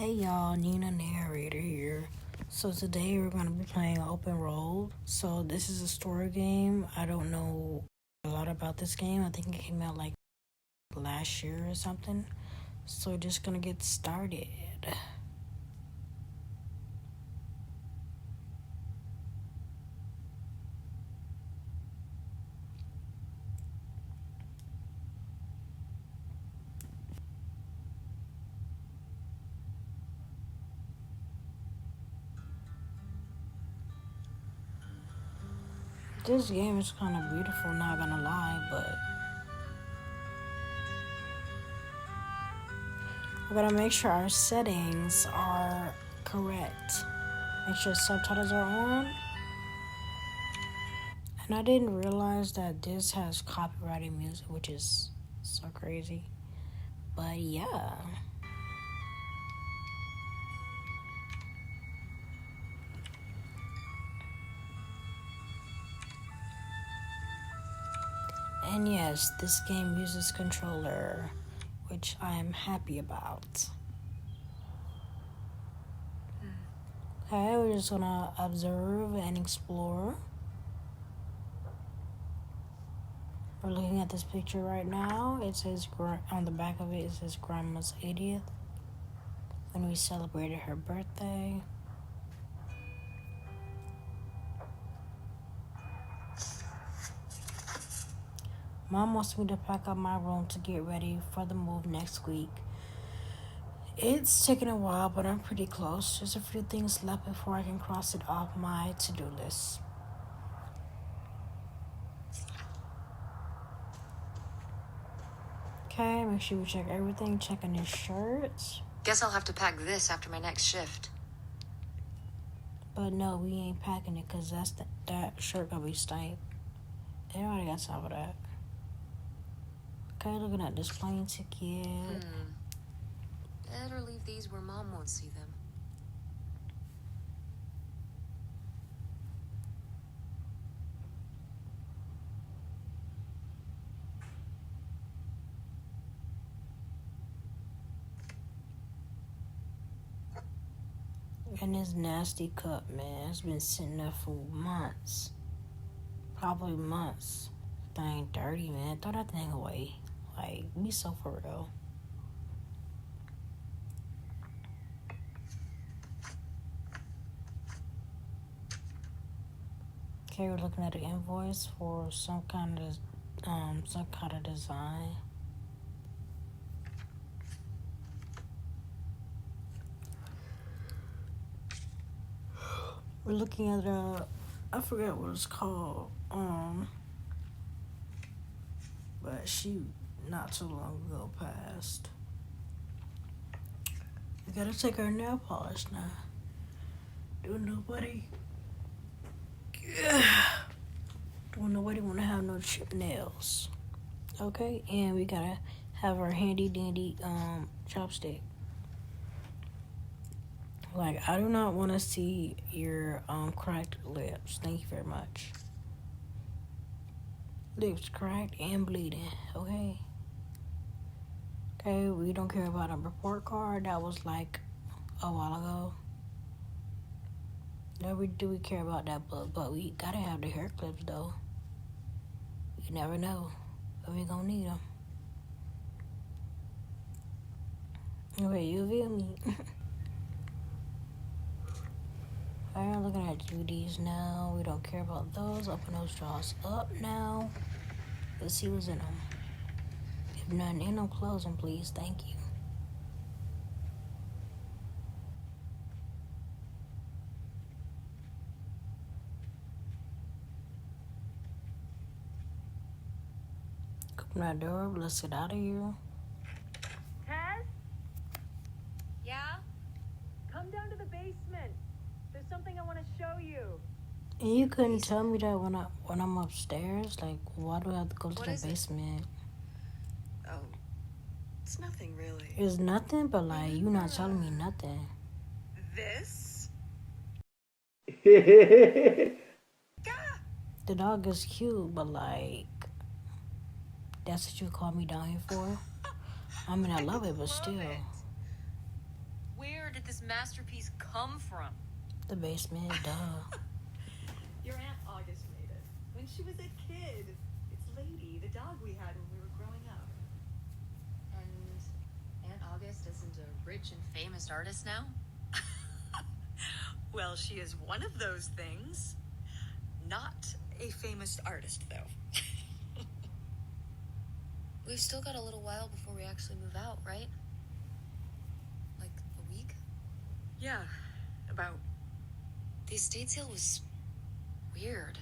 Hey y'all, Nina narrator here. So today we're going to be playing Open Road. So this is a story game. I don't know a lot about this game. I think it came out like last year or something. So we're just going to get started. This game is kind of beautiful, not gonna lie, but we gotta make sure our settings are correct. Make sure subtitles are on. And I didn't realize that this has copyrighted music, which is so crazy. But yeah. And yes, this game uses controller, which I am happy about. Okay, we're just gonna observe and explore. We're looking at this picture right now. It says, on the back of it says Grandma's 80th, when we celebrated her birthday. Mom wants me to pack up my room to get ready for the move next week. It's taken a while, but I'm pretty close. There's a few things left before I can cross it off my to-do list. Okay, make sure we check everything. Checking his shirts. Guess I'll have to pack this after my next shift. But no, we ain't packing it because that shirt gonna be stank. Everybody got time for that. Okay, looking at this plane ticket. Better leave these where Mom won't see them. And this nasty cup, man, it's been sitting there for months. Probably months. Thing dirty, man. Throw that thing away. Like, be so for real. Okay, we're looking at an invoice for some kind of design. We're looking at I forget what it's called. But she not too long ago passed. We gotta take our nail polish now. Don't nobody wanna have no chip nails. Okay, and we gotta have our handy dandy chopstick. Like, I do not want to see your cracked lips. Thank you very much. Lips cracked and bleeding. Okay. Okay, we don't care about a report card. That was like a while ago. Never do we care about that, but we gotta have the hair clips though. You never know if we gonna need them. Okay, you feel me? I'm looking at duties now. We don't care about those. Open those drawers up now. Let's see what's in them. If nothing in them, close them, please. Thank you. Open that door. Let's get out of here. Tess, Yeah? come down to the basement. There's something I want to show you. And you couldn't tell me that when I'm upstairs. Like, why do I have to go to What the is it? basement? Oh, it's nothing really. It's nothing, but like, you not telling me nothing. This? The dog is cute, but like, that's what you call me down here for? I mean, I love it, but still. Where where did this masterpiece come from? The basement, duh. Your Aunt August made it. When she was a kid. It's Lady, the dog we had when we were growing up. And Aunt August isn't a rich and famous artist now? Well, she is one of those things. Not a famous artist, though. We've still got a little while before we actually move out, right? Like a week? Yeah, about. The estate sale was weird.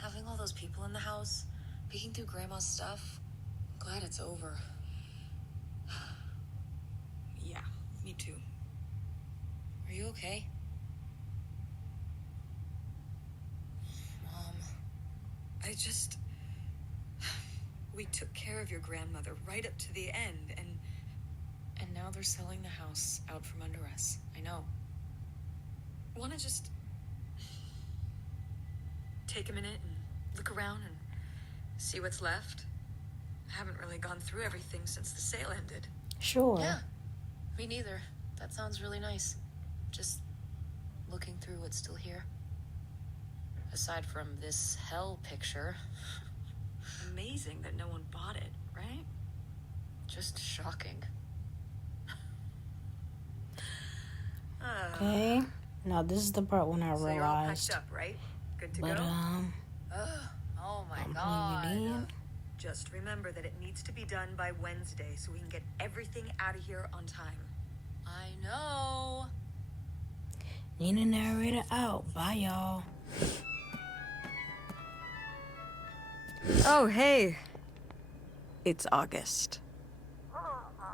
Having all those people in the house, picking through Grandma's stuff. I'm glad it's over. Yeah, me too. Are you okay? Mom. I just. We took care of your grandmother right up to the end, and now they're selling the house out from under us. I know. want to just take a minute and look around and see what's left. I haven't really gone through everything since the sale ended. Sure. Yeah, me neither. That sounds really nice. Just looking through what's still here. Aside from this hell picture. Amazing that no one bought it, right? Just shocking. Okay. Now this is the part when I So you're all realized. packed up, right? Good to But go? Oh my I'm god. putting it in. Just remember that it needs to be done by Wednesday so we can get everything out of here on time. I know. Nina narrator out. Bye, y'all. Oh, hey. It's August.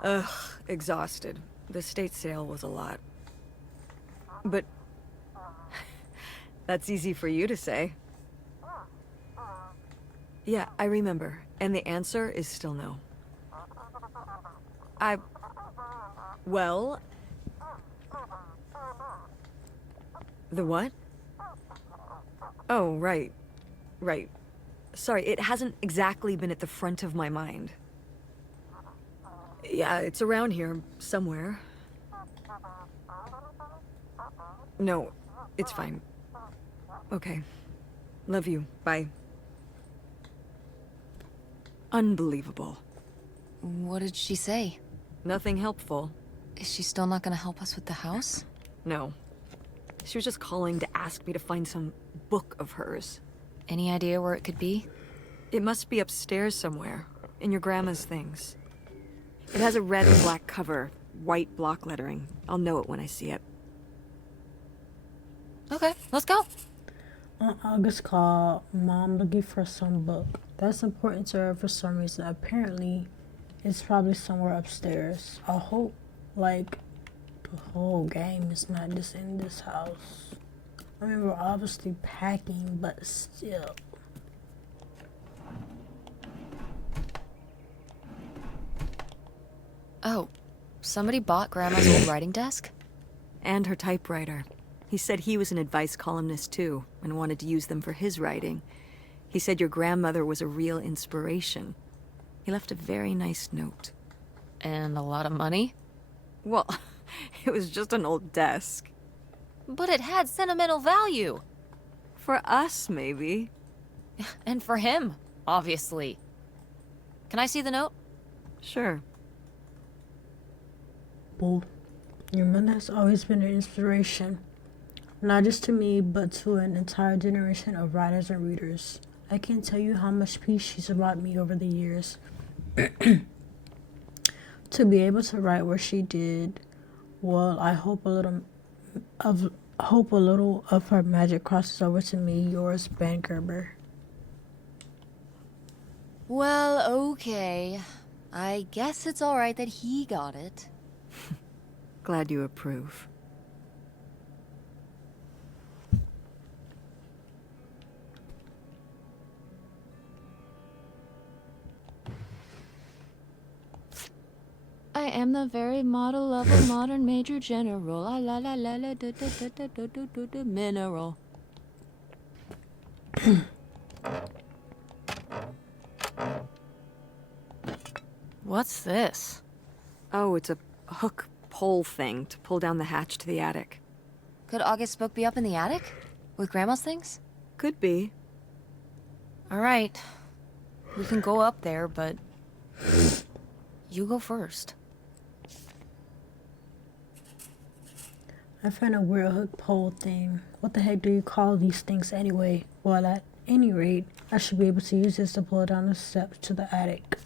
Ugh, exhausted. The estate sale was a lot. But that's easy for you to say. Yeah, I remember. And the answer is still no. Well... The what? Oh, right. Right. Sorry, it hasn't exactly been at the front of my mind. Yeah, it's around here, somewhere. No, it's fine. Okay. Love you. Bye. Unbelievable. What did she say? Nothing helpful. Is she still not gonna help us with the house? No. She was just calling to ask me to find some book of hers. Any idea where it could be? It must be upstairs somewhere, in your grandma's things. It has a red and black cover, white block lettering. I'll know it when I see it. Okay, let's go. On August called, Mom looking for some book. That's important to her for some reason. Apparently, it's probably somewhere upstairs. I hope, like, the whole game is not just in this house. I mean, we're obviously packing, but still. Oh, somebody bought Grandma's old writing desk? And her typewriter. He said he was an advice columnist too, and wanted to use them for his writing. He said your grandmother was a real inspiration. He left a very nice note. And a lot of money? Well, it was just an old desk. But it had sentimental value. For us, maybe. And for him, obviously. Can I see the note? Sure. Well, your mother has always been an inspiration. Not just to me, but to an entire generation of writers and readers. I can't tell you how much peace she's brought me over the years. To be able to write where she did, well, I hope a little of her magic crosses over to me, yours, Ben Gerber. Well, okay. I guess it's alright that he got it. Glad you approve. I am the very model of a modern major general. La la la la la da da da da da da da da mineral. What's this? Oh, it's a hook pole thing to pull down the hatch to the attic. Could August's book be up in the attic? With Grandma's things? Could be. Alright. We can go up there, but... you go first. I found a weird hook pole thing. What the heck do you call these things anyway? Well, at any rate, I should be able to use this to pull down the steps to the attic.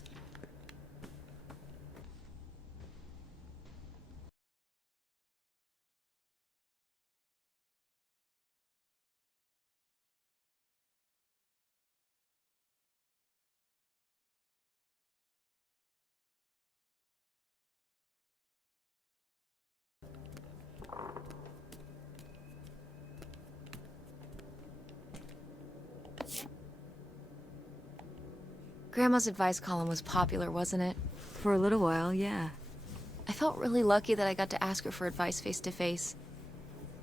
Grandma's advice column was popular, wasn't it? For a little while, yeah. I felt really lucky that I got to ask her for advice face to face.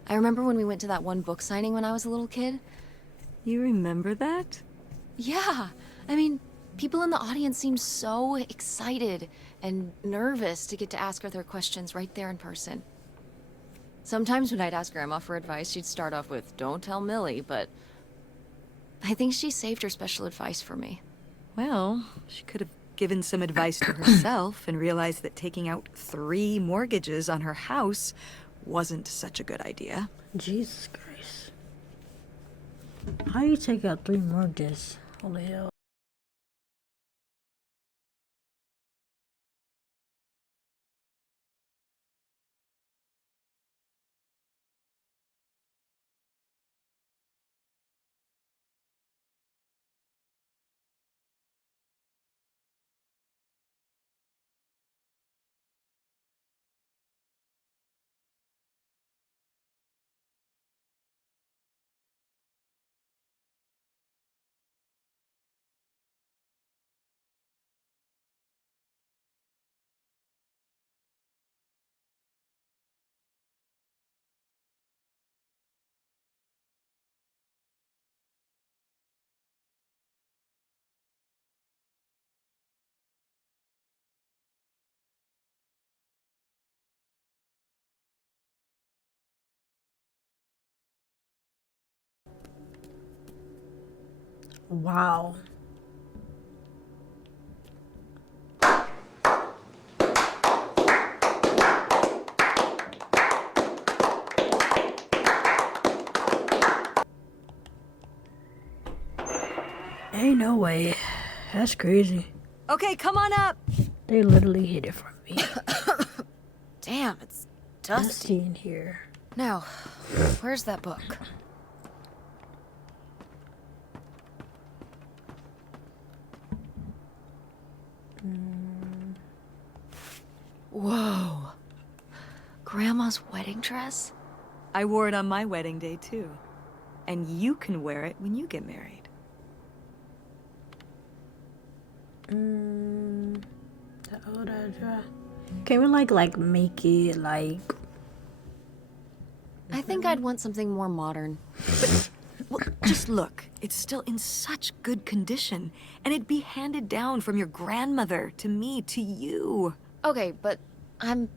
I remember when we went to that one book signing when I was a little kid. You remember that? Yeah, I mean, people in the audience seemed so excited and nervous to get to ask her their questions right there in person. Sometimes when I'd ask Grandma for advice, she'd start off with, "Don't tell Millie," but I think she saved her special advice for me. Well, she could have given some advice to herself and realized that taking out 3 mortgages on her house wasn't such a good idea. Jesus Christ. How you take out 3 mortgages? Holy hell. Wow. Ain't no way. That's crazy. Okay, come on up! They literally hid it from me. Damn, it's dusty. Dusty in here. Now, where's that book? Whoa. Grandma's wedding dress? I wore it on my wedding day, too. And you can wear it when you get married. The old address. Can we like make it like... I think I'd want something more modern. Well, just look. It's still in such good condition. And it'd be handed down from your grandmother to me to you. Okay, but I'm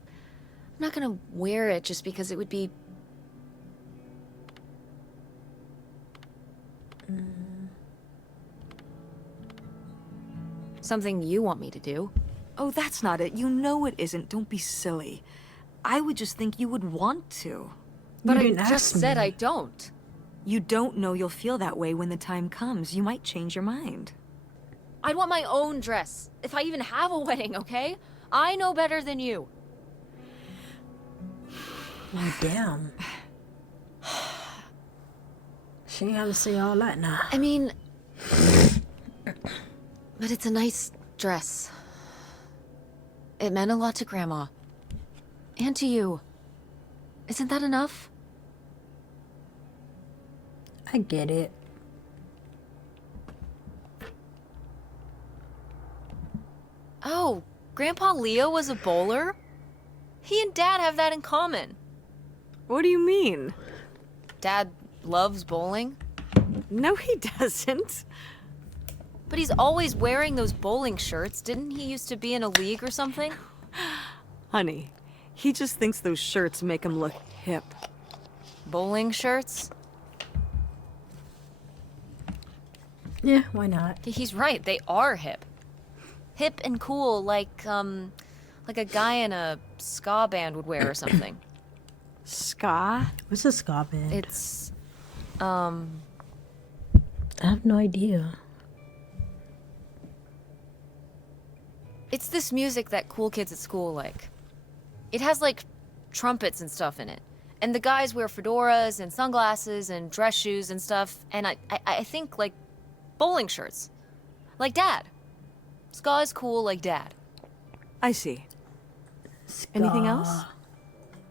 not gonna wear it just because it would be... something you want me to do. Oh, that's not it. You know it isn't. Don't be silly. I would just think you would want to. But I didn't just ask said me. I don't. You don't know you'll feel that way when the time comes. You might change your mind. I'd want my own dress, if I even have a wedding, okay? I know better than you. Oh, damn. She ain't have to say all that now. I mean... but it's a nice dress. It meant a lot to Grandma. And to you. Isn't that enough? I get it. Oh, Grandpa Leo was a bowler? He and Dad have that in common. What do you mean? Dad loves bowling, No, he doesn't. but he's always wearing those bowling shirts. Didn't he used to be in a league or something? Honey, He just thinks those shirts make him look hip. Bowling shirts? Yeah, why not? He's right, they are hip. Hip and cool, like a guy in a ska band would wear or something. Ska? What's a ska band? It's, I have no idea. it's this music that cool kids at school like. It has, like, trumpets and stuff in it. And the guys wear fedoras and sunglasses and dress shoes and stuff. And I think, like, bowling shirts. Like Dad. Ska is cool like Dad. I see. Ska. Anything else?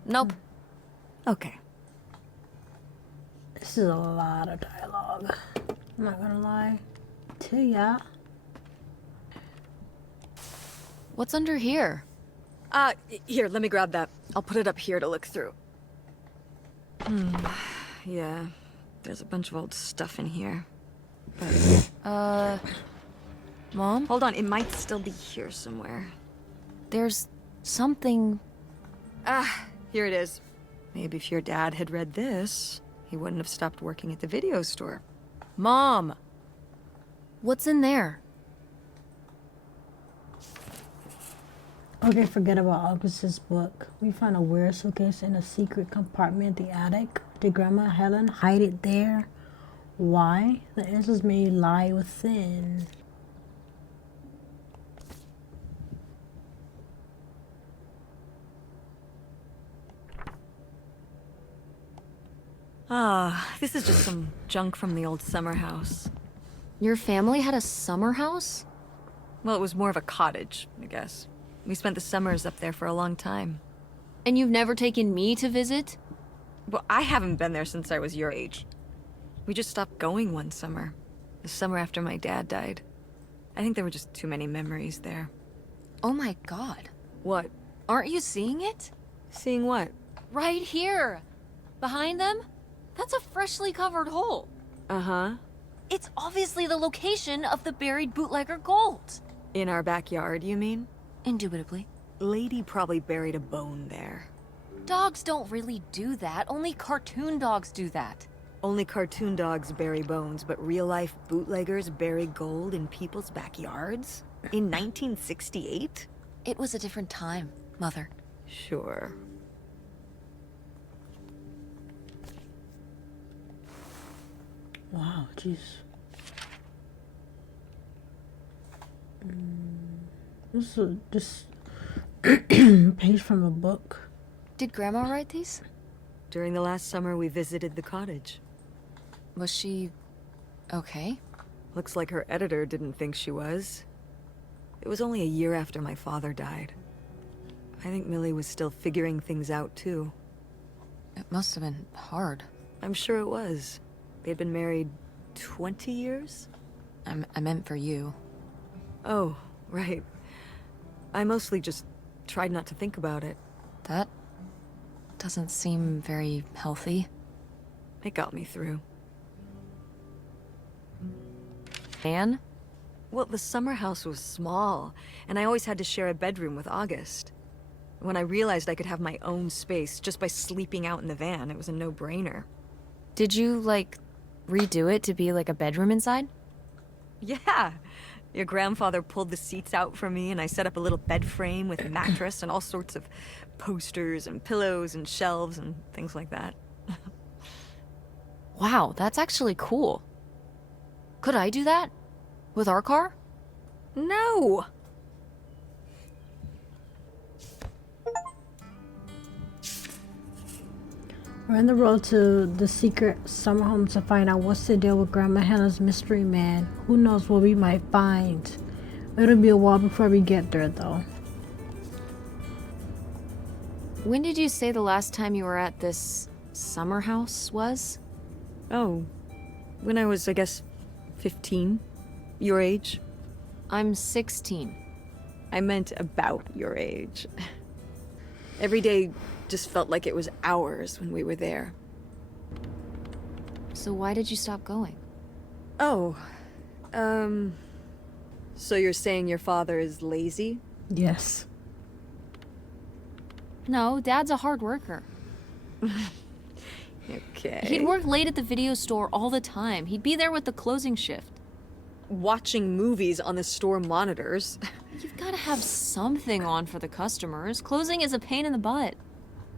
Nope. Okay. This is a lot of dialogue. I'm not gonna lie to ya. What's under here? Here, let me grab that. I'll put it up here to look through. Yeah, there's a bunch of old stuff in here. But... Mom? Hold on, it might still be here somewhere. There's something... Here it is. Maybe if your dad had read this, he wouldn't have stopped working at the video store. Mom! What's in there? Okay, forget about August's book. We found a weird suitcase in a secret compartment in the attic. Did Grandma Helen hide it there? Why? The answers may lie within. This is just some junk from the old summer house. Your family had a summer house? Well, it was more of a cottage, I guess. We spent the summers up there for a long time. And you've never taken me to visit? Well, I haven't been there since I was your age. We just stopped going one summer. The summer after my dad died. I think there were just too many memories there. Oh my god. What? Aren't you seeing it? Seeing what? Right here! Behind them? That's a freshly covered hole. Uh-huh. It's obviously the location of the buried bootlegger gold. In our backyard, you mean? Indubitably. Lady probably buried a bone there. Dogs don't really do that. Only cartoon dogs do that. Only cartoon dogs bury bones, but real-life bootleggers bury gold in people's backyards? In 1968? It was a different time, Mother. Sure. Wow, jeez. This page from a book. Did Grandma write these? During the last summer, we visited the cottage. Was she... okay? Looks like her editor didn't think she was. It was only a year after my father died. I think Millie was still figuring things out, too. It must have been hard. I'm sure it was. They'd been married 20 years? I meant for you. Oh, right. I mostly just tried not to think about it. That doesn't seem very healthy. It got me through. Anne? Well, the summer house was small, and I always had to share a bedroom with August. When I realized I could have my own space just by sleeping out in the van, it was a no-brainer. Did you, like, redo it to be like a bedroom inside? Yeah! Your grandfather pulled the seats out for me, and I set up a little bed frame with a mattress and all sorts of posters and pillows and shelves and things like that. Wow, that's actually cool. Could I do that? With our car? No! We're on the road to the secret summer home to find out what's the deal with Grandma Hannah's mystery man. Who knows what we might find. It'll be a while before we get there, though. When did you say the last time you were at this summer house was? Oh, when I was, I guess, 15. Your age. I'm 16. I meant about your age. Every day just felt like it was hours when we were there. So why did you stop going? Oh, so you're saying your father is lazy? Yes. No, Dad's a hard worker. Okay. He'd work late at the video store all the time. He'd be there with the closing shift. Watching movies on the store monitors. You've got to have something on for the customers. Closing is a pain in the butt.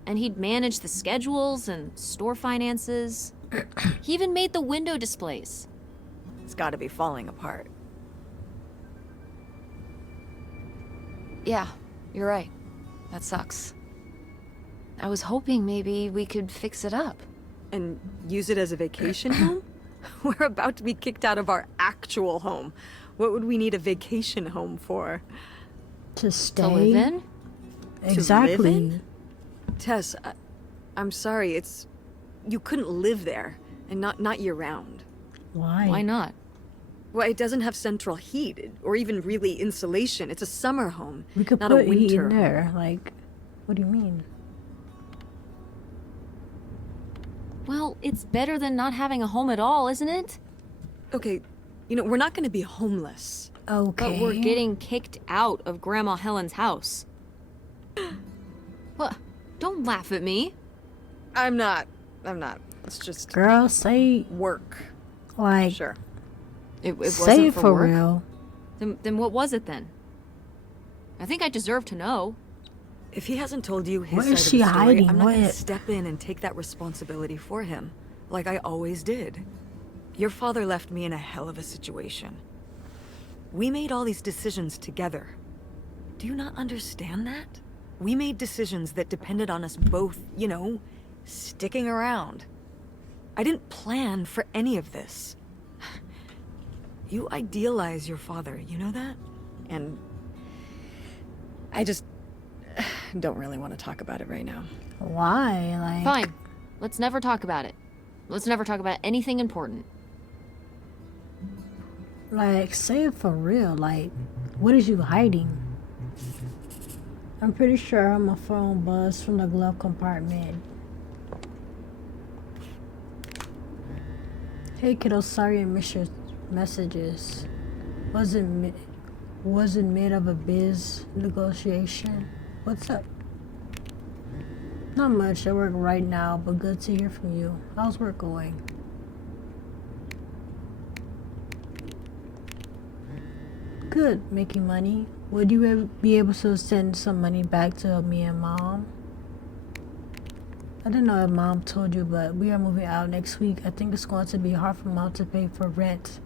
And he'd manage the schedules and store finances. He even made the window displays. It's gotta be falling apart. Yeah, you're right. That sucks. I was hoping maybe we could fix it up. And use it as a vacation home? We're about to be kicked out of our actual home. What would we need a vacation home for? To stay. To live in? Exactly. To live in? Tess, I'm sorry, it's... You couldn't live there, and not year-round. Why? Why not? Well, it doesn't have central heat, or even really insulation. It's a summer home, We could not put a heat winter in home. there. Like, what do you mean? Well, it's better than not having a home at all, isn't it? Okay, we're not gonna be homeless. Okay. But we're getting kicked out of Grandma Helen's house. What? Don't laugh at me. I'm not. It's just Girl, say work. like Sure. It say wasn't it for work. real. Then what was it then? I think I deserve to know. If he hasn't told you his What side is of she the story, hiding? I'm not gonna What? step in and take that responsibility for him, like I always did. Your father left me in a hell of a situation. We made all these decisions together. Do you not understand that? We made decisions that depended on us both, sticking around. I didn't plan for any of this. You idealize your father, you know that? And I just don't really want to talk about it right now. Why? Like, Fine. Let's never talk about it. Let's never talk about anything important. like say it for real. Like, what is you hiding? I'm pretty sure my phone buzzed from the glove compartment. Hey kiddo, sorry I missed your messages. Wasn't mid of a biz negotiation. What's up? Not much. I work right now, but good to hear from you. How's work going? Good, making money. Would you be able to send some money back to me and mom? I don't know if mom told you, but we are moving out next week. I think it's going to be hard for mom to pay for rent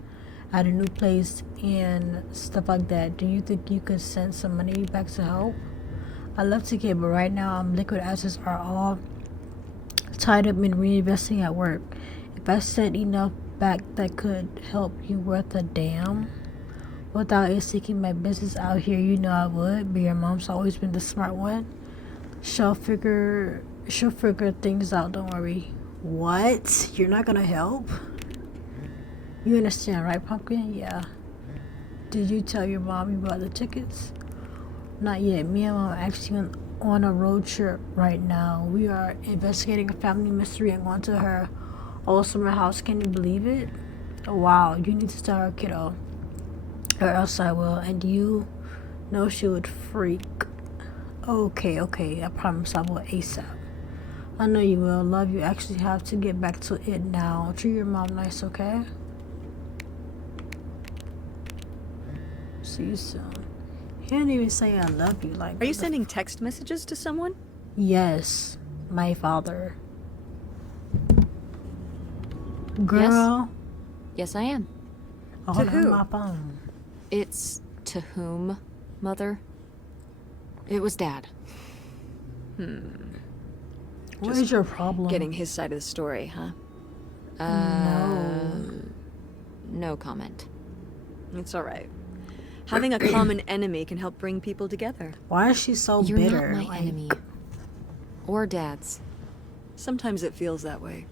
at a new place and stuff like that. Do you think you could send some money back to help? I love to give, but right now liquid assets are all tied up in reinvesting at work. If I sent enough back that could help you worth a damn. Without it seeking my business out here, you know I would. But your mom's always been the smart one. She'll figure things out, don't worry. What? You're not gonna help? You understand, right, Pumpkin? Yeah. Did you tell your mom you bought the tickets? Not yet. Me and mom are actually on a road trip right now. We are investigating a family mystery and going to her old summer house. Can you believe it? Wow, you need to tell her, kiddo. Or else I will. And you know she would freak. Okay. I promise I will ASAP. I know you will. Love you. Actually have to get back to it now. Treat your mom nice, okay? See you soon. He didn't even say I love you. Like, Are you sending text messages to someone? Yes, my father. Girl. Yes, I am. Oh, To who? my phone. It's to whom, Mother? It was Dad. What is your problem? Getting his side of the story, huh? No comment. It's all right. Having a common enemy can help bring people together. Why is she so You're bitter? not my enemy. Or Dad's. Sometimes it feels that way.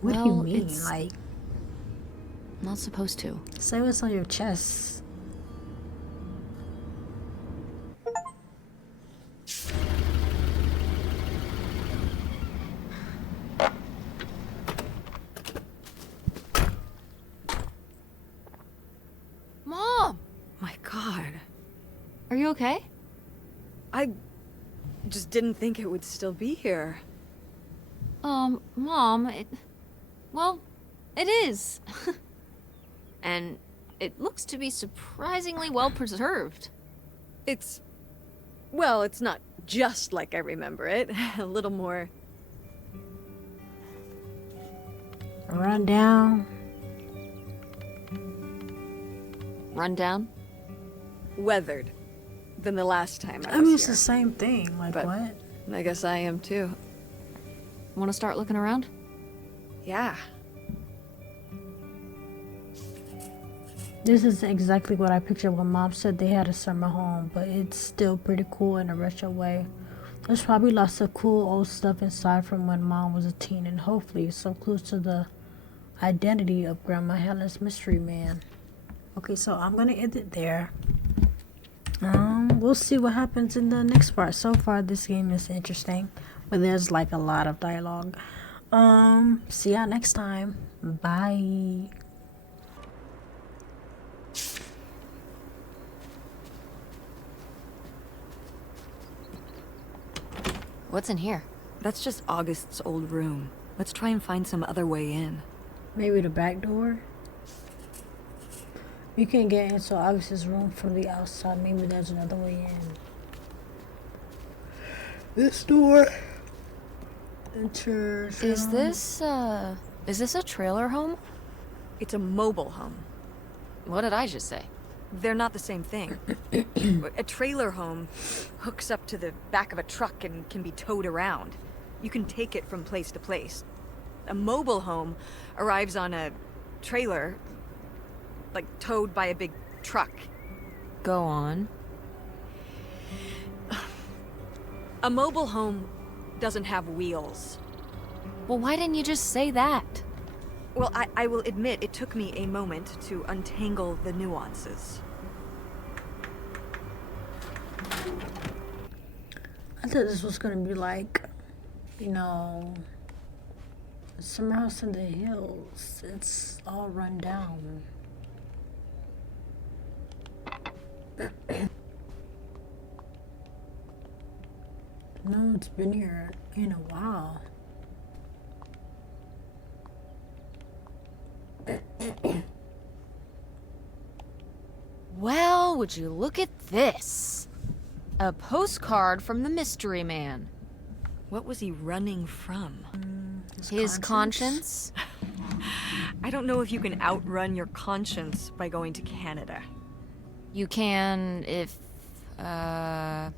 What do you Well, mean? it's- Like, Not supposed to. say what's on your chest. Mom! My God. Are you okay? I just didn't think it would still be here. Mom, well, it is. And it looks to be surprisingly well preserved. Well, it's not just like I remember it. A little more... Run down. Rundown? weathered than the last time I I mean, was it's here. the same thing. Like, But- what? I guess I am too. Want to start looking around? Yeah. This is exactly what I pictured when Mom said they had a summer home, but it's still pretty cool in a retro way. There's probably lots of cool old stuff inside from when Mom was a teen, and hopefully some clues to the identity of Grandma Helen's mystery man. Okay, so I'm gonna end it there. We'll see what happens in the next part. So far, this game is interesting, but there's like a lot of dialogue. See y'all next time. Bye. What's in here? That's just August's old room. Let's try and find some other way in. Maybe the back door? You can get into August's room from the outside. Maybe there's another way in. This door enters. Is this a trailer home? It's a mobile home. What did I just say? They're not the same thing. A trailer home hooks up to the back of a truck and can be towed around. You can take it from place to place. A mobile home arrives on a trailer, like towed by a big truck. Go on. A mobile home doesn't have wheels. Well, why didn't you just say that? Well, I will admit it took me a moment to untangle the nuances. I thought this was gonna be like, you know, a summer house in the hills. It's all run down. No one's been here in a while. Well, would you look at this? A postcard from the mystery man. What was he running from? His conscience? I don't know if you can outrun your conscience by going to Canada. You can if, I'm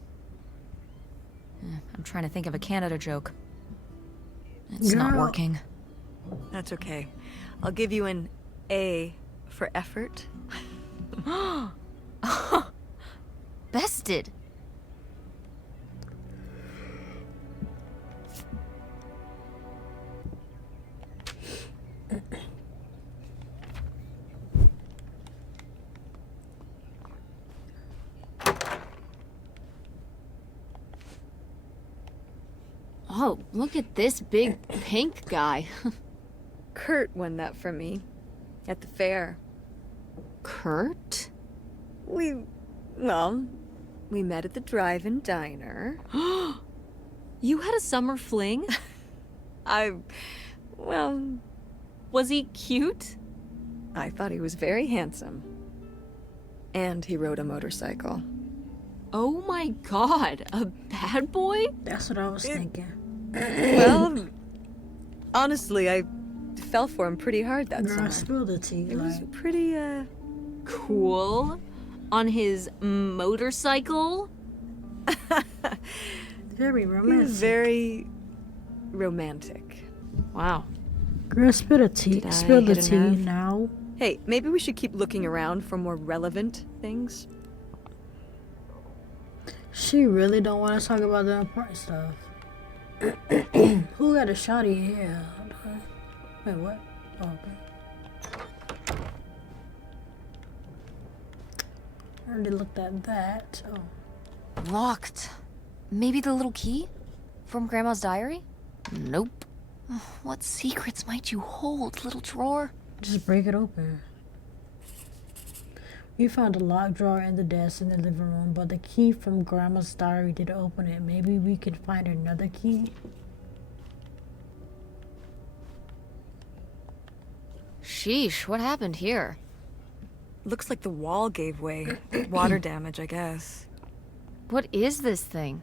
trying to think of a Canada joke. It's not Girl. working. That's okay. I'll give you an A for effort. Bested. Oh, look at this big pink guy. Kurt won that from me at the fair. Kurt? We met at the drive-in diner. You had a summer fling? Was he cute? I thought he was very handsome. And he rode a motorcycle. Oh my god, a bad boy? That's what I was thinking. Well, honestly, I fell for him pretty hard that Girl, summer. spill the tea. It was Like, pretty, Cool. On his motorcycle? very he was romantic. very romantic. Wow. Girl, spill the tea. Did I Spill the hit a tea nerve? now. Hey, maybe we should keep looking around for more relevant things. She really don't want to talk about the important stuff. Who got a shotty in here? Wait, what? Oh, okay. I already looked at that. Oh. Locked. Maybe the little key? From Grandma's diary? Nope. What secrets might you hold, little drawer? Just break it open. You found a locked drawer in the desk in the living room, but the key from Grandma's diary didn't open it. Maybe we could find another key? Sheesh, what happened here? Looks like the wall gave way. Water damage, I guess. What is this thing?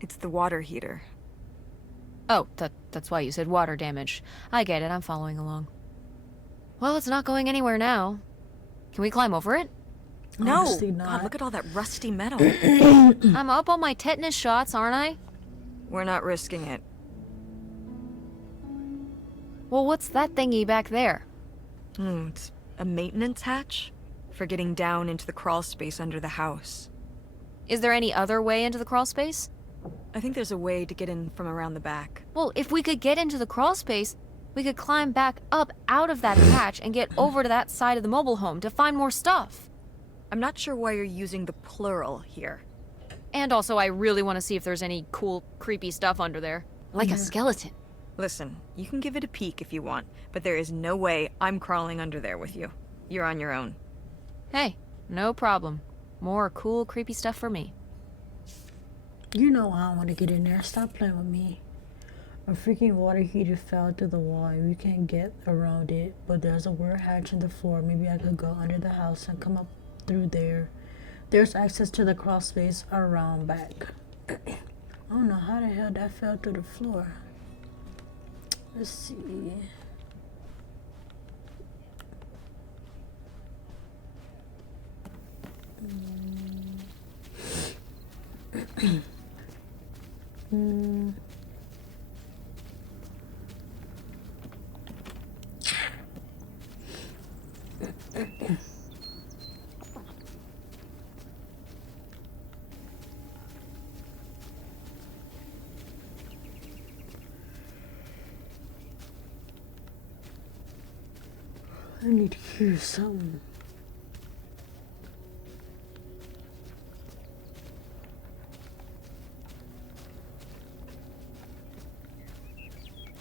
It's the water heater. Oh, that's why you said water damage. I get it, I'm following along. Well, it's not going anywhere now. Can we climb over it? No! Obviously not. God, look at all that rusty metal. I'm up on my tetanus shots, aren't I? We're not risking it. Well, what's that thingy back there? It's a maintenance hatch for getting down into the crawl space under the house. Is there any other way into the crawl space? I think there's a way to get in from around the back. Well, if we could get into the crawl space, we could climb back up out of that hatch and get over to that side of the mobile home to find more stuff. I'm not sure why you're using the plural here. And also, I really want to see if there's any cool, creepy stuff under there. Like a skeleton. Listen, you can give it a peek if you want, but there is no way I'm crawling under there with you. You're on your own. Hey, no problem. More cool, creepy stuff for me. You know I don't want to get in there. Stop playing with me. A freaking water heater fell through the wall and we can't get around it. But there's a weird hatch in the floor. Maybe I could go under the house and come up through there. There's access to the crawl space around back. I don't know how the hell that fell through the floor. Let's see. I need to hear something.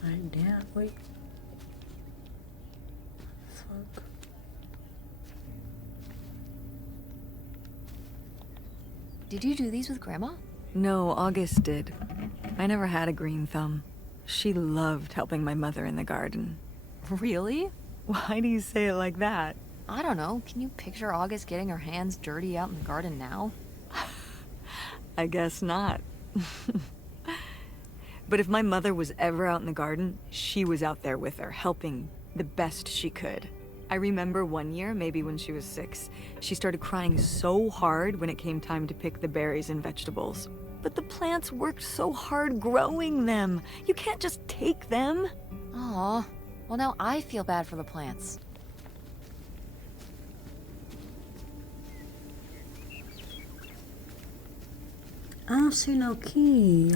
Right down, wait. Fuck. Did you do these with Grandma? No, August did. I never had a green thumb. She loved helping my mother in the garden. Really? Why do you say it like that? I don't know. Can you picture August getting her hands dirty out in the garden now? I guess not. But if my mother was ever out in the garden, she was out there with her, helping the best she could. I remember one year, maybe when she was 6, she started crying so hard when it came time to pick the berries and vegetables. But the plants worked so hard growing them. You can't just take them. Aw. Well, now I feel bad for the plants. I don't see no key.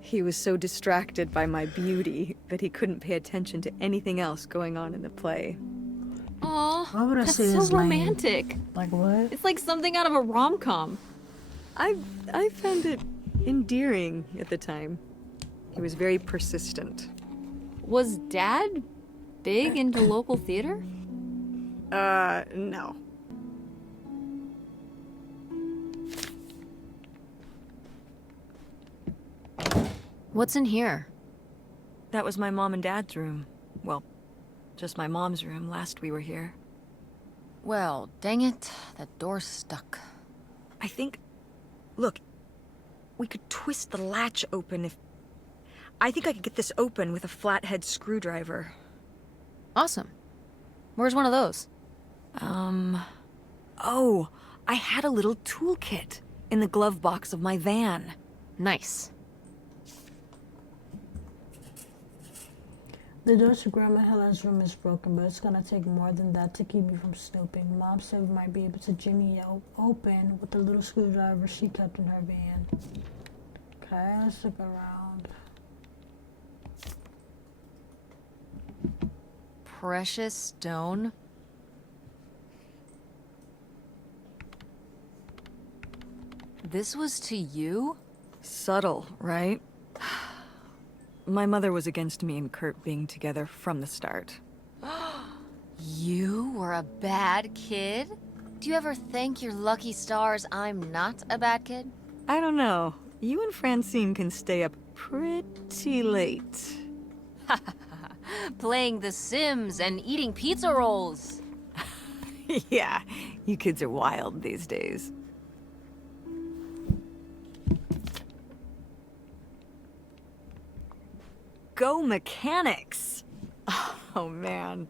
He was so distracted by my beauty that he couldn't pay attention to anything else going on in the play. Aw, Why would I that's say so his name? romantic. Like what? It's like something out of a rom-com. I found it endearing at the time. He was very persistent. Was Dad big into local theater? No. What's in here? That was my mom and dad's room. Well, just my mom's room last we were here. Well, dang it, that door's stuck. I think... Look, we could twist the latch open if... I think I could get this open with a flathead screwdriver. Awesome. Where's one of those? Oh, I had a little toolkit in the glove box of my van. Nice. The door to Grandma Helen's room is broken, but it's gonna take more than that to keep me from snooping. Mom said we might be able to jimmy it open with the little screwdriver she kept in her van. Okay, let's look around. Precious stone? This was to you? Subtle, right? My mother was against me and Kurt being together from the start. You were a bad kid? Do you ever thank your lucky stars I'm not a bad kid? I don't know. You and Francine can stay up pretty late. Playing The Sims and eating pizza rolls. Yeah, you kids are wild these days. Go mechanics! Oh man,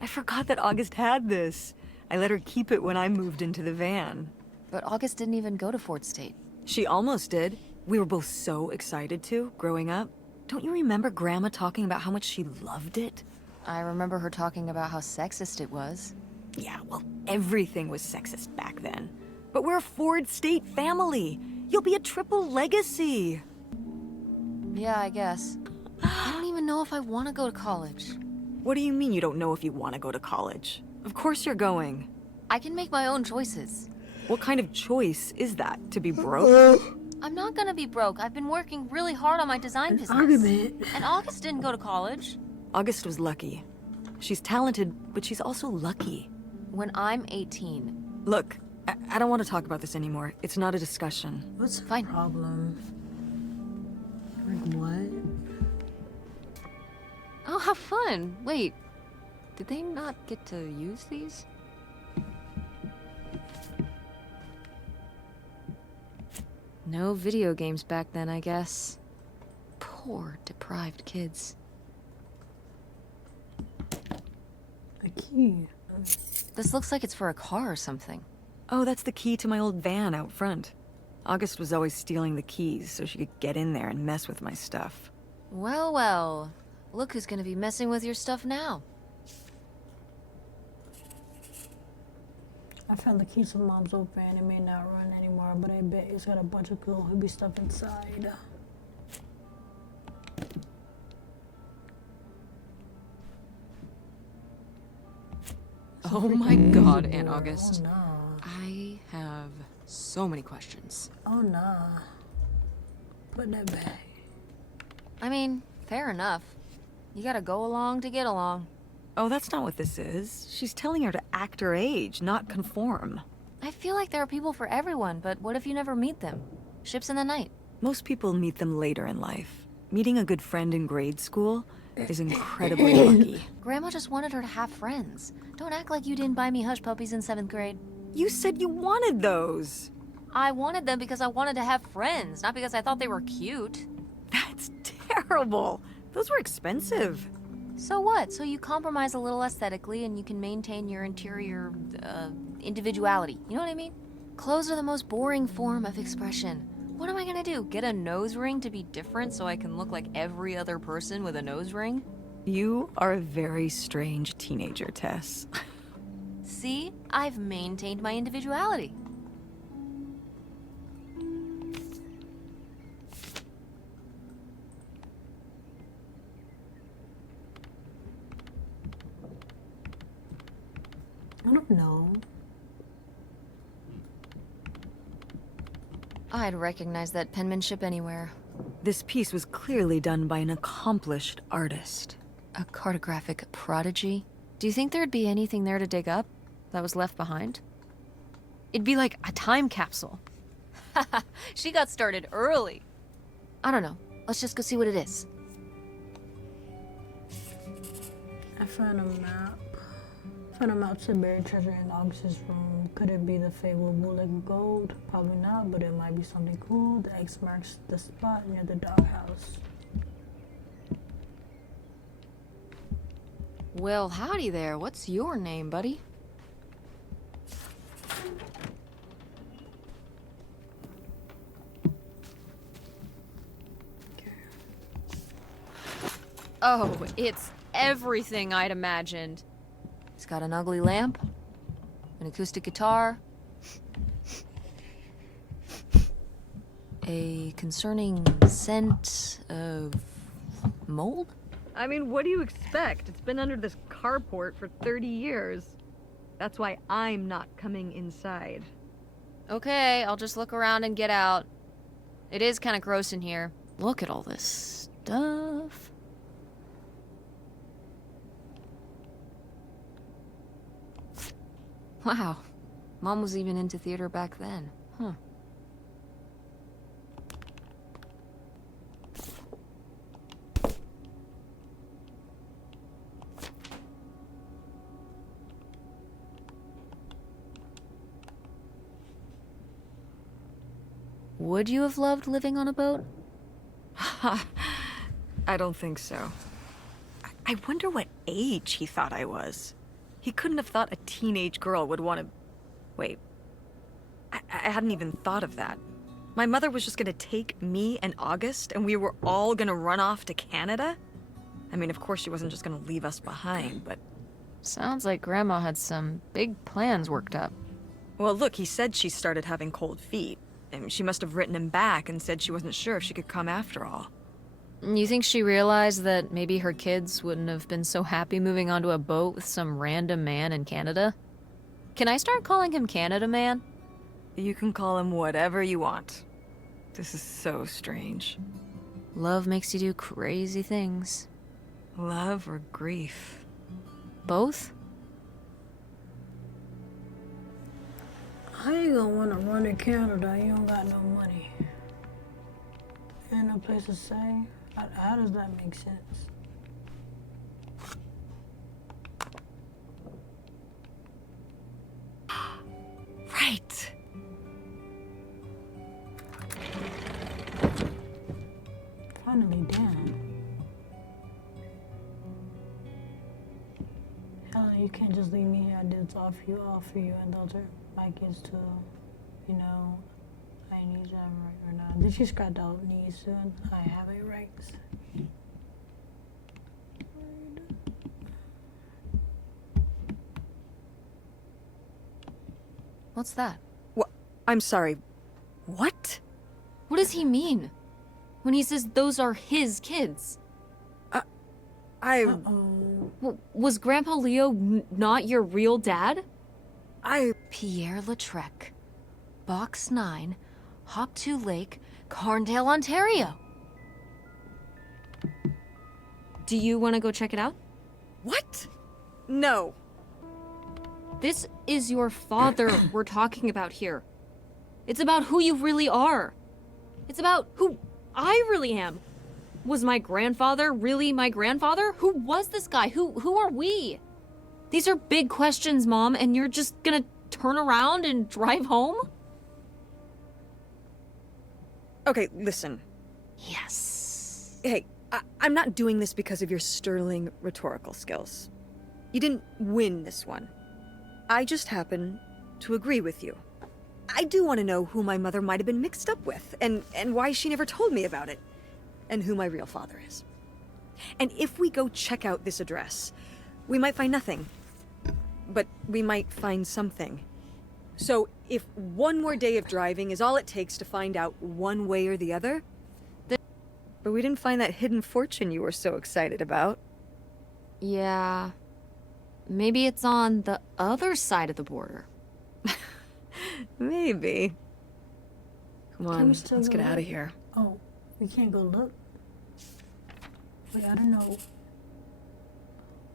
I forgot that August had this. I let her keep it when I moved into the van. But August didn't even go to Fort State. She almost did. We were both so excited to, growing up. Don't you remember Grandma talking about how much she loved it? I remember her talking about how sexist it was. Yeah, well, everything was sexist back then. But we're a Ford State family. You'll be a triple legacy. Yeah, I guess. I don't even know if I want to go to college. What do you mean you don't know if you want to go to college? Of course you're going. I can make my own choices. What kind of choice is that? To be broke? I'm not gonna be broke. I've been working really hard on my design business. Argument. And August didn't go to college. August was lucky. She's talented, but she's also lucky. When I'm 18. Look, I don't want to talk about this anymore. It's not a discussion. What's the Fine. problem? Like what? Oh, how fun. Wait, did they not get to use these? No video games back then, I guess. Poor, deprived kids. A key. This looks like it's for a car or something. Oh, that's the key to my old van out front. August was always stealing the keys so she could get in there and mess with my stuff. Well, well. Look who's gonna be messing with your stuff now. I found the key to Mom's old van. It may not run anymore, but I bet it's got a bunch of cool hippie stuff inside. Oh my god, Easy Aunt door. August. Oh nah. I have so many questions. Oh nah. Put that back. I mean, fair enough. You gotta go along to get along. Oh, that's not what this is. She's telling her to act her age, not conform. I feel like there are people for everyone, but what if you never meet them? Ships in the night. Most people meet them later in life. Meeting a good friend in grade school is incredibly lucky. Grandma just wanted her to have friends. Don't act like you didn't buy me hush puppies in 7th grade. You said you wanted those. I wanted them because I wanted to have friends, not because I thought they were cute. That's terrible. Those were expensive. So what? So you compromise a little aesthetically and you can maintain your interior, individuality. You know what I mean? Clothes are the most boring form of expression. What am I gonna do? Get a nose ring to be different so I can look like every other person with a nose ring? You are a very strange teenager, Tess. See? I've maintained my individuality. I don't know. I'd recognize that penmanship anywhere. This piece was clearly done by an accomplished artist. A cartographic prodigy? Do you think there'd be anything there to dig up that was left behind? It'd be like a time capsule. She got started early. I don't know. Let's just go see what it is. I found a map. Found a map to buried treasure in August's room. Could it be the fabled liquid gold? Probably not, but it might be something cool. The X marks the spot near the doghouse. Well, howdy there. What's your name, buddy? Oh, it's everything I'd imagined. It's got an ugly lamp, an acoustic guitar, a concerning scent of mold? I mean, what do you expect? It's been under this carport for 30 years. That's why I'm not coming inside. Okay, I'll just look around and get out. It is kind of gross in here. Look at all this stuff. Wow, Mom was even into theater back then. Huh. Would you have loved living on a boat? I don't think so. I wonder what age he thought I was. He couldn't have thought a teenage girl would want to... Wait. I hadn't even thought of that. My mother was just gonna take me and August, and we were all gonna run off to Canada? I mean, of course she wasn't just gonna leave us behind, but... Sounds like Grandma had some big plans worked up. Well, look, he said she started having cold feet. And she must have written him back and said she wasn't sure if she could come after all. You think she realized that maybe her kids wouldn't have been so happy moving onto a boat with some random man in Canada? Can I start calling him Canada Man? You can call him whatever you want. This is so strange. Love makes you do crazy things. Love or grief? Both? How you gonna wanna run in Canada? You don't got no money. And no place to stay? How does that make sense? Right! Finally down. Hell, you can't just leave me here. I did offer you, and those are my kids too. You know, I need to have a right or not. Did she scratch out knees soon? I have a rights. What's that? What? I'm sorry. What? What does he mean? When he says those are his kids? Uh-oh. Was Grandpa Leo not your real dad? I... Pierre Lautrec, Box 9, Hop 2 Lake, Carndale, Ontario. Do you want to go check it out? What? No. This is your father we're talking about here. It's about who you really are. It's about who I really am. Was my grandfather really my grandfather? Who was this guy? Who are we? These are big questions, Mom, and you're just gonna turn around and drive home? Okay, listen. Yes. Hey, I'm not doing this because of your sterling rhetorical skills. You didn't win this one. I just happen to agree with you. I do want to know who my mother might have been mixed up with, and why she never told me about it, and who my real father is. And if we go check out this address, we might find nothing. But we might find something. So if one more day of driving is all it takes to find out one way or the other... But we didn't find that hidden fortune you were so excited about. Yeah. Maybe it's on the other side of the border. Maybe. Come Can on, we still let's go get out look? of here. Oh, we can't go look? Wait, I don't know.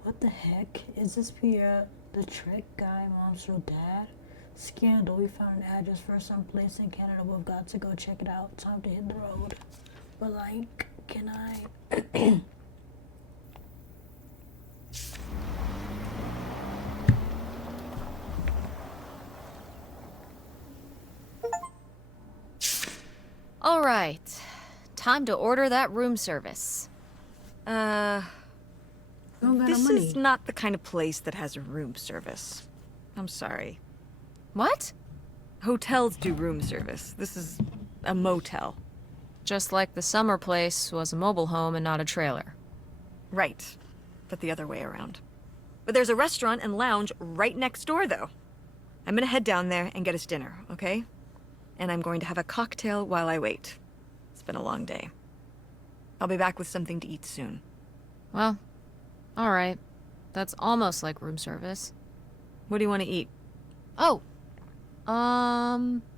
What the heck? Is this Pierre the trick guy, mom's real dad? Scandal, we found an address for some place in Canada. We've got to go check it out. Time to hit the road. But like, can I... All right. Time to order that room service. We don't got no This money. is not the kind of place that has a room service. I'm sorry. What? Hotels do room service. This is a motel. Just like the summer place was a mobile home and not a trailer. Right. But the other way around. But there's a restaurant and lounge right next door, though. I'm gonna head down there and get us dinner, okay? And I'm going to have a cocktail while I wait. It's been a long day. I'll be back with something to eat soon. Well, all right. That's almost like room service. What do you want to eat? Oh,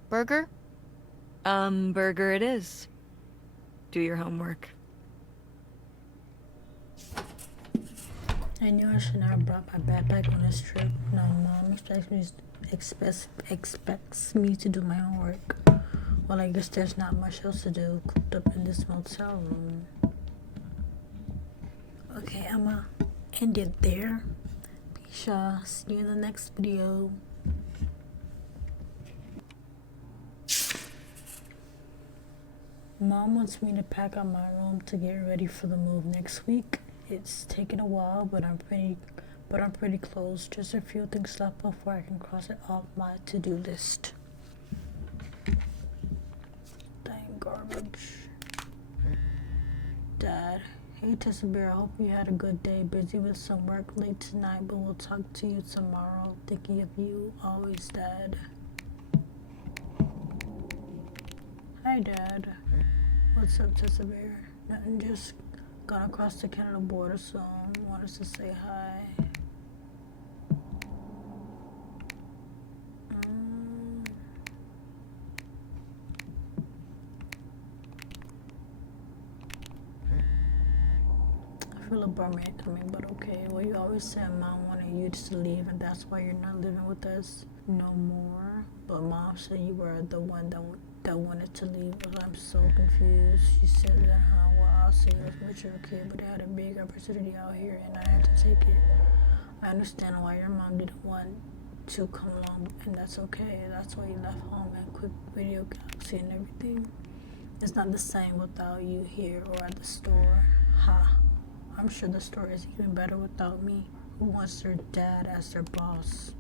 burger? Burger it is. Do your homework. I knew I should not have brought my backpack on this trip. No, mom expects me expects me to do my own work. Well, I guess there's not much else to do cooped up in this motel room. Okay, I'ma end it there. Peace, y'all. See you in the next video. Mom wants me to pack up my room to get ready for the move next week. It's taken a while, but I'm pretty close. Just a few things left before I can cross it off my to-do list. Dang garbage. Dad. Hey Tessa Bear, I hope you had a good day. Busy with some work late tonight, but we'll talk to you tomorrow. Thinking of you, always, Dad. Hi, Dad. What's up, Tessa Bear? Nothing, just got across the Canada border, so wanted to say hi. I feel a bummer coming, but okay. Well, you always said Mom wanted you to leave, and that's why you're not living with us no more. But Mom said you were the one that wanted to leave. Well, I'm so confused. She said that, well, I'll say it was a mature kid, but I had a big opportunity out here, and I had to take it. I understand why your mom didn't want to come along, and that's okay. That's why you left home and quit Video Galaxy and everything. It's not the same without you here or at the store. Ha. I'm sure the store is even better without me. Who wants their dad as their boss?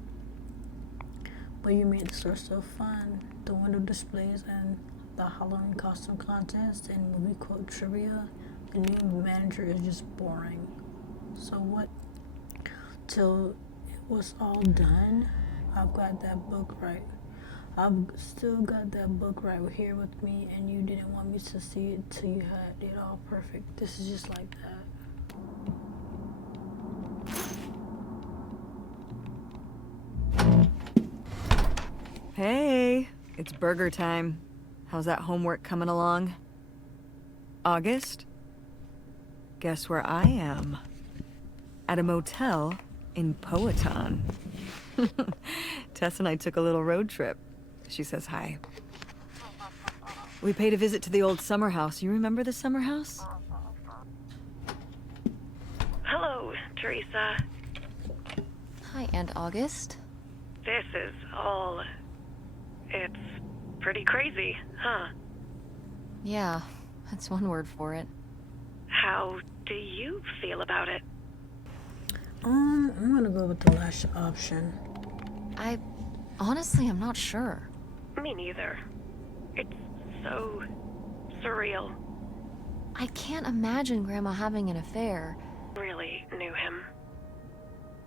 But you made the store so fun. The window displays and the Halloween costume contest and movie quote trivia. The new manager is just boring. So what? Till it was all done, I've got that book right. I've still got that book right here with me, and you didn't want me to see it till you had it all perfect. This is just like that. Hey, it's burger time. How's that homework coming along? August? Guess where I am? At a motel in Powhatan. Tess and I took a little road trip. She says hi. We paid a visit to the old summer house. You remember the summer house? Hello, Teresa. Hi, Aunt August. This is all... It's pretty crazy, huh? Yeah, that's one word for it. How do you feel about it? I'm gonna go with the last option. Honestly, I'm not sure. Me neither. It's so surreal. I can't imagine Grandma having an affair. Really knew him.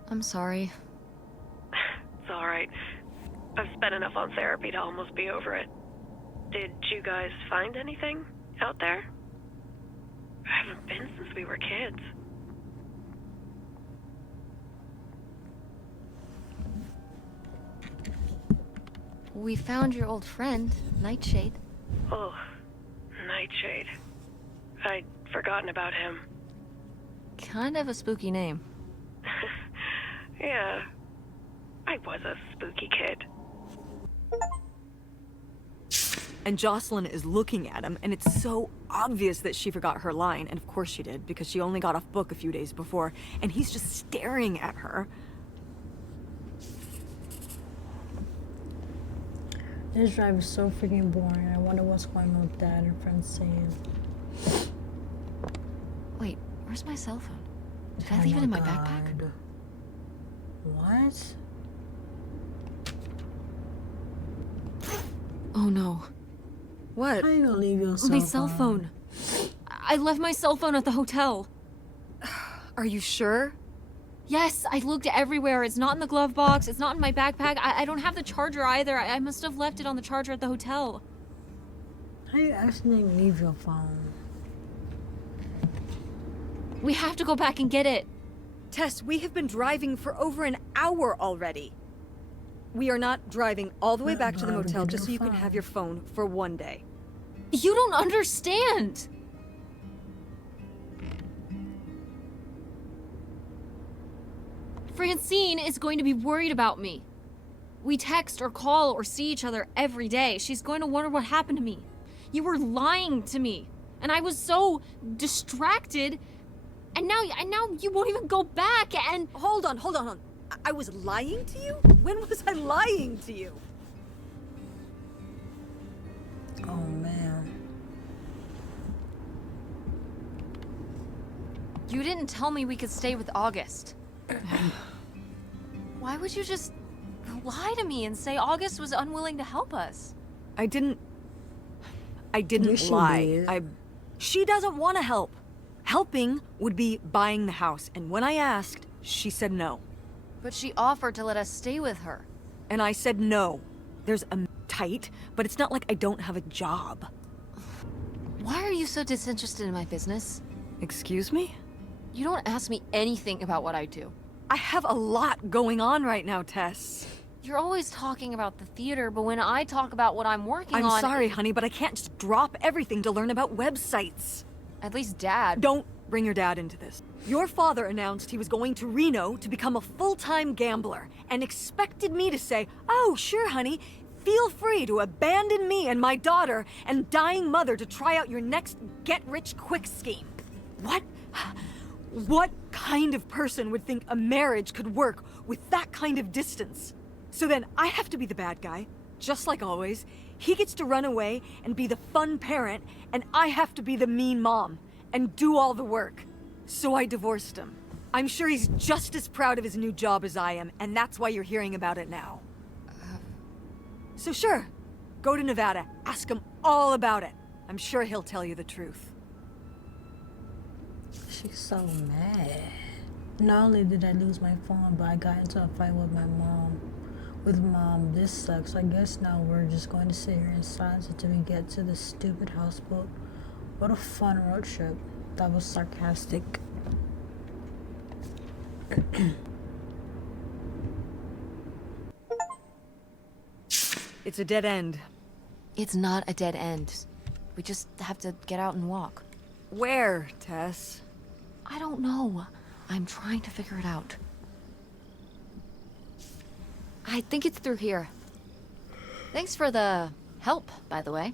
I'm sorry. It's alright. I've spent enough on therapy to almost be over it. Did you guys find anything out there? I haven't been since we were kids. We found your old friend, Nightshade. Oh, Nightshade. I'd forgotten about him. Kind of a spooky name. Yeah, I was a spooky kid. And Jocelyn is looking at him, and it's so obvious that she forgot her line. And of course she did, because she only got off book a few days before, and he's just staring at her. This drive is so freaking boring. I wonder what's going on with Dad and friends saying. Wait, where's my cell phone? Did I leave it in my backpack? What? Oh no. What? How you gonna leave your cell My phone? cell phone. I left my cell phone at the hotel. Are you sure? Yes, I looked everywhere. It's not in the glove box. It's not in my backpack. I don't have the charger either. I must have left it on the charger at the hotel. How you accidentally leave your phone? We have to go back and get it. Tess, we have been driving for over an hour already. We are not driving all the way back to the motel just so you can have your phone for one day. You don't understand. Francine is going to be worried about me. We text or call or see each other every day. She's going to wonder what happened to me. You were lying to me. And I was so distracted. And now you won't even go back and... Hold on. I was lying to you? When was I lying to you? Oh, man. You didn't tell me we could stay with August. Why would you just lie to me and say August was unwilling to help us? I didn't Yes, you lie. did. She doesn't want to help. Helping would be buying the house, and when I asked, she said no. But she offered to let us stay with her. And I said no. There's a tight, but it's not like I don't have a job. Why are you so disinterested in my business? Excuse me? You don't ask me anything about what I do. I have a lot going on right now, Tess. You're always talking about the theater, but when I talk about what I'm working on... I'm sorry, honey, but I can't just drop everything to learn about websites. At least Dad... Don't bring your dad into this. Your father announced he was going to Reno to become a full-time gambler and expected me to say, "Oh, sure, honey, feel free to abandon me and my daughter and dying mother to try out your next get-rich-quick scheme." What? What kind of person would think a marriage could work with that kind of distance? So then I have to be the bad guy, just like always. He gets to run away and be the fun parent, and I have to be the mean mom and do all the work. So I divorced him. I'm sure he's just as proud of his new job as I am, and that's why you're hearing about it now. So sure, go to Nevada, ask him all about it. I'm sure he'll tell you the truth. She's so mad. Not only did I lose my phone, but I got into a fight with my mom. This sucks. I guess now we're just going to sit here in silence until we get to this stupid houseboat. What a fun road trip. That was sarcastic. It's a dead end. It's not a dead end. We just have to get out and walk. Where, Tess? I don't know. I'm trying to figure it out. I think it's through here. Thanks for the help, by the way.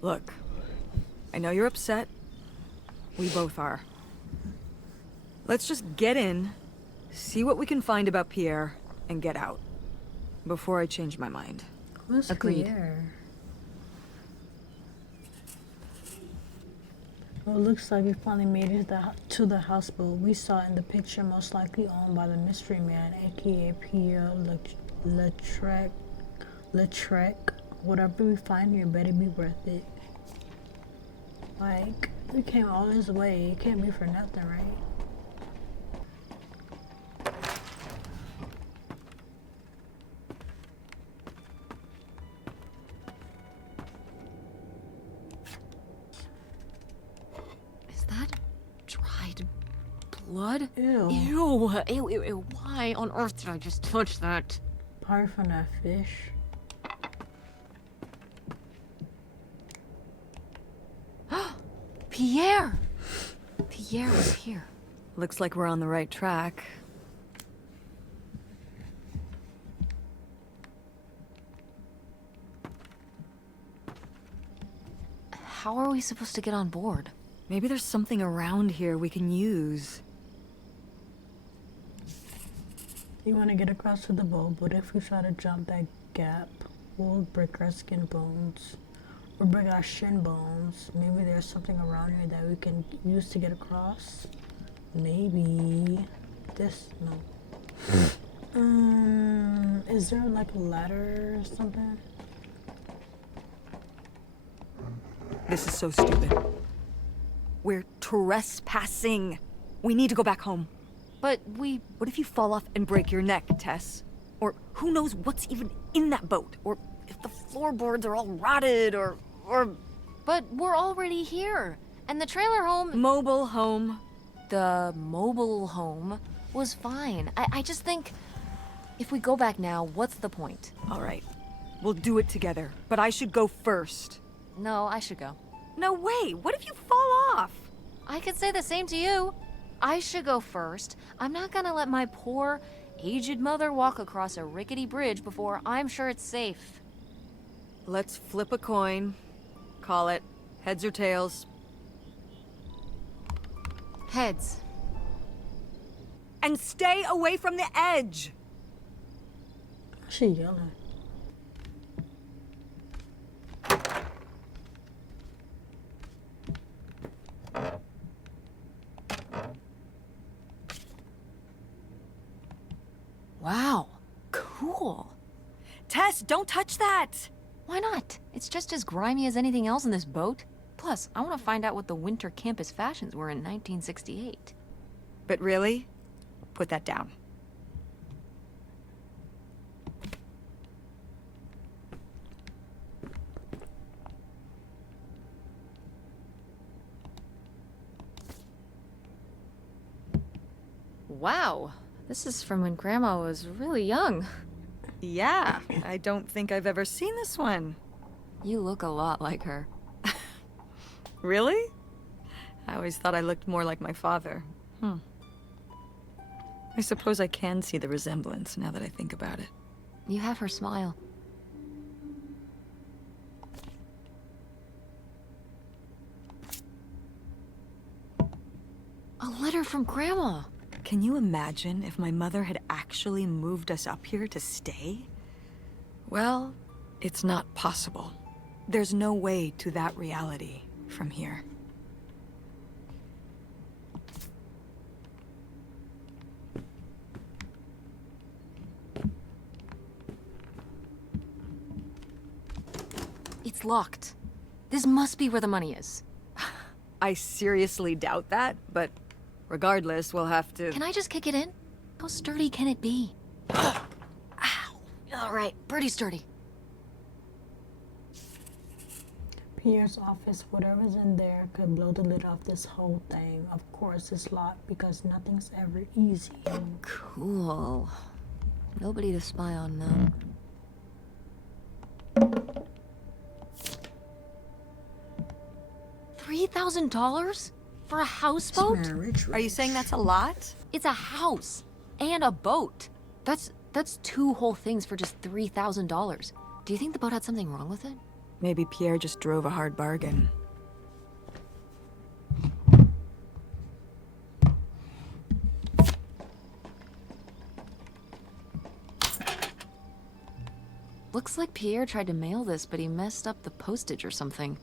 Look, I know you're upset. We both are. Let's just get in, see what we can find about Pierre, and get out. Before I change my mind. Who's Agreed. Pierre? Well, it looks like we finally made it to the houseboat we saw in the picture, most likely owned by the mystery man, aka Pierre Letrec. Whatever we find here better be worth it. Like, we came all this way. It can't be for nothing, right? Is that dried blood? Ew. Ew. Why on earth did I just touch that? Probably from that fish. Pierre! Pierre was here. Looks like we're on the right track. How are we supposed to get on board? Maybe there's something around here we can use. You want to get across to the boat, but if we try to jump that gap, we'll break our skin bones. Or break our shin bones. Maybe there's something around here that we can use to get across. Maybe this, no. Is there like a ladder or something? This is so stupid. We're trespassing. We need to go back home. But What if you fall off and break your neck, Tess? Or who knows what's even in that boat? Or if the floorboards are all rotted, or... But we're already here. And the trailer home... Mobile home. The mobile home was fine. I just think... If we go back now, what's the point? All right. We'll do it together. But I should go first. No, I should go. No way! What if you fall off? I could say the same to you. I should go first. I'm not gonna let my poor, aged mother walk across a rickety bridge before I'm sure it's safe. Let's flip a coin. Call it heads or tails. Heads. And stay away from the edge! She yelling. Wow. Cool. Tess, don't touch that! Why not? It's just as grimy as anything else in this boat. Plus, I want to find out what the winter campus fashions were in 1968. But really? Put that down. Wow. This is from when Grandma was really young. Yeah, I don't think I've ever seen this one. You look a lot like her. Really? I always thought I looked more like my father. I suppose I can see the resemblance now that I think about it. You have her smile. A letter from Grandma. Can you imagine if my mother had actually moved us up here to stay? Well, it's not possible. There's no way to that reality from here. It's locked. This must be where the money is. I seriously doubt that, but regardless, we'll have to... Can I just kick it in? How sturdy can it be? Ow! All right, pretty sturdy. Pierre's office, whatever's in there could blow the lid off this whole thing. Of course, it's locked because nothing's ever easy. Cool. Nobody to spy on now. $3,000? For a houseboat? Are you saying that's a lot? It's a house and a boat. That's two whole things for just $3,000. Do you think the boat had something wrong with it? Maybe Pierre just drove a hard bargain. Looks like Pierre tried to mail this, but he messed up the postage or something.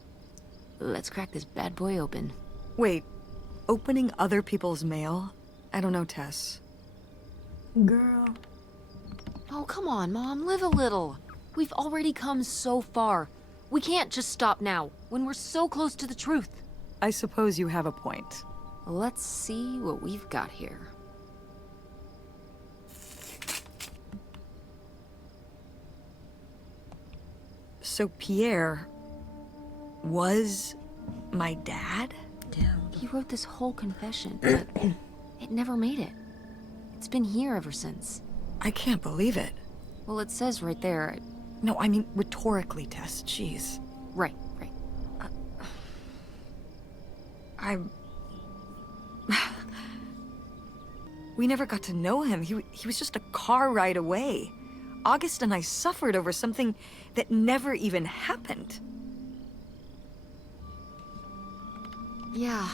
Let's crack this bad boy open. Wait, opening other people's mail? I don't know, Tess. Girl. Oh, come on, Mom, live a little. We've already come so far. We can't just stop now, when we're so close to the truth. I suppose you have a point. Let's see what we've got here. So Pierre was my dad? He wrote this whole confession, but it never made it. It's been here ever since. I can't believe it. Well, it says right there. No, I mean rhetorically, Tess. Jeez. Right. We never got to know him. He was just a car ride away. August and I suffered over something that never even happened. Yeah.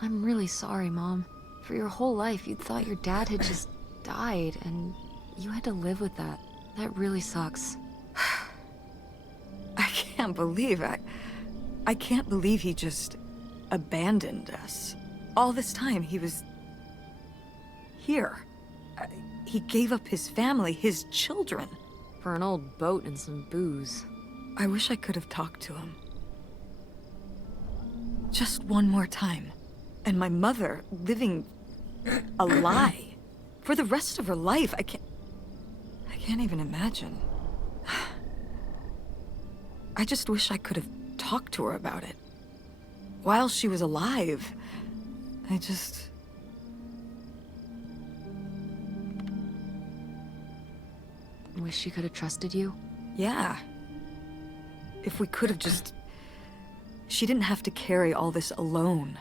I'm really sorry, Mom. For your whole life, you thought your dad had just died, and you had to live with that. That really sucks. I can't believe I can't believe he just abandoned us. All this time, he was here. He gave up his family, his children. For an old boat and some booze. I wish I could have talked to him. Just one more time. And my mother living a lie for the rest of her life. I can't even imagine. I just wish I could have talked to her about it. While she was alive. Wish she could have trusted you? Yeah. If we could have just... She didn't have to carry all this alone.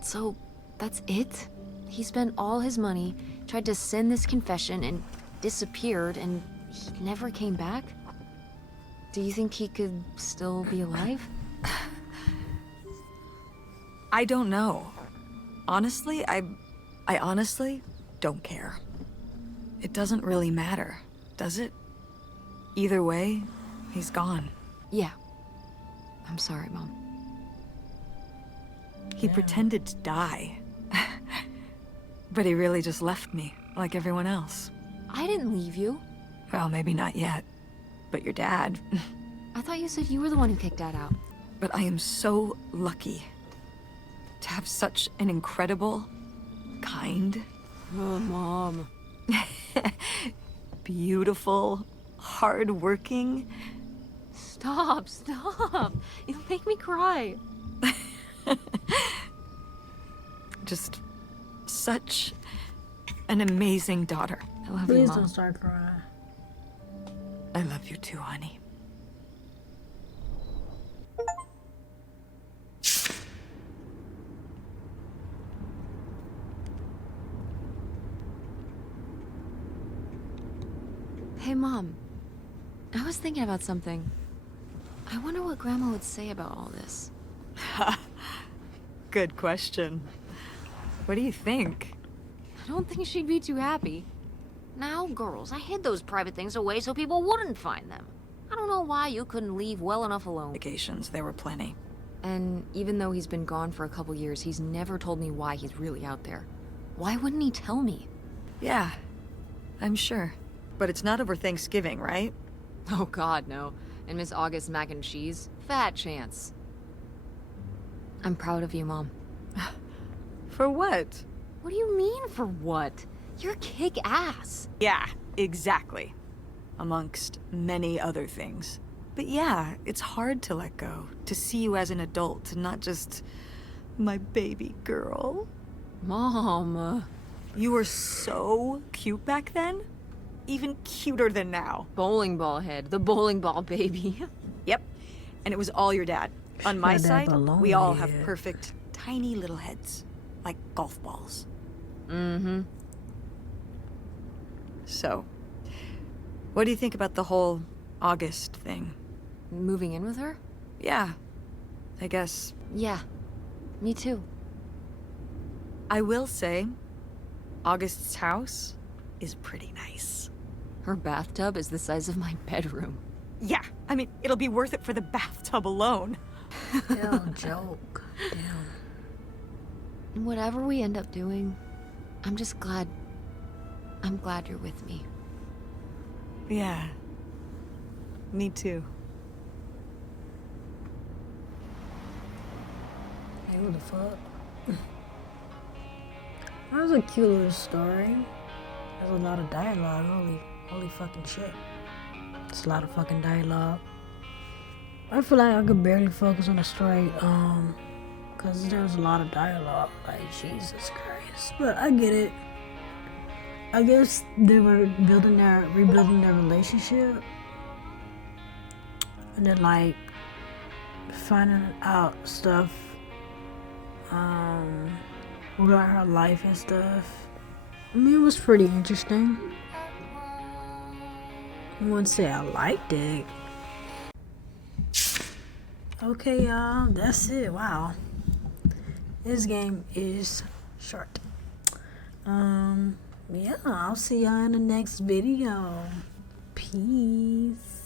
So, that's it? He spent all his money, tried to send this confession, and disappeared, and he never came back? Do you think he could still be alive? I don't know. Honestly, I honestly don't care. It doesn't really matter, does it? Either way, he's gone. Yeah. I'm sorry, Mom. He pretended to die. But he really just left me, like everyone else. I didn't leave you. Well, maybe not yet. But your dad. I thought you said you were the one who kicked Dad out. But I am so lucky to have such an incredible, kind, Oh, Mom. beautiful, hardworking... Stop. You make me cry. just such an amazing daughter. I love you, Please Mom. don't start crying. I love you too, honey. Hey, Mom. I was thinking about something. I wonder what Grandma would say about all this. Good question. What do you think? I don't think she'd be too happy. Now, girls, I hid those private things away so people wouldn't find them. I don't know why you couldn't leave well enough alone. Vacations, there were plenty. And even though he's been gone for a couple years, he's never told me why he's really out there. Why wouldn't he tell me? Yeah, I'm sure. But it's not over Thanksgiving, right? Oh, God, no. And Miss August mac and cheese? Fat chance. I'm proud of you, Mom. For what? What do you mean, for what? You're kick-ass. Yeah, exactly. Amongst many other things. But yeah, it's hard to let go. To see you as an adult, and not just my baby girl. Mom. You were so cute back then. Even cuter than now. Bowling ball head. The bowling ball baby. Yep. And it was all your dad. On my My dad side, belonged we all have here. perfect, tiny little heads. Like golf balls. Mm-hmm. So, what do you think about the whole August thing? Moving in with her? Yeah, I guess. Yeah. Me too. I will say, August's house is pretty nice. Her bathtub is the size of my bedroom. Yeah, I mean, it'll be worth it for the bathtub alone. Hell, joke. Damn. Whatever we end up doing, I'm glad you're with me. Yeah, me too. Hey, what the fuck? That was a cute little story. There's a lot of dialogue. Holy fucking shit. It's a lot of fucking dialogue. I feel like I could barely focus on the story, cause there's a lot of dialogue. Like, Jesus Christ. But I get it. I guess they were rebuilding their relationship. And then, like, finding out stuff, about her life and stuff. I mean, it was pretty interesting. I wouldn't say I liked it. Okay, y'all, that's it. Wow. This game is short. Yeah, I'll see y'all in the next video. Peace.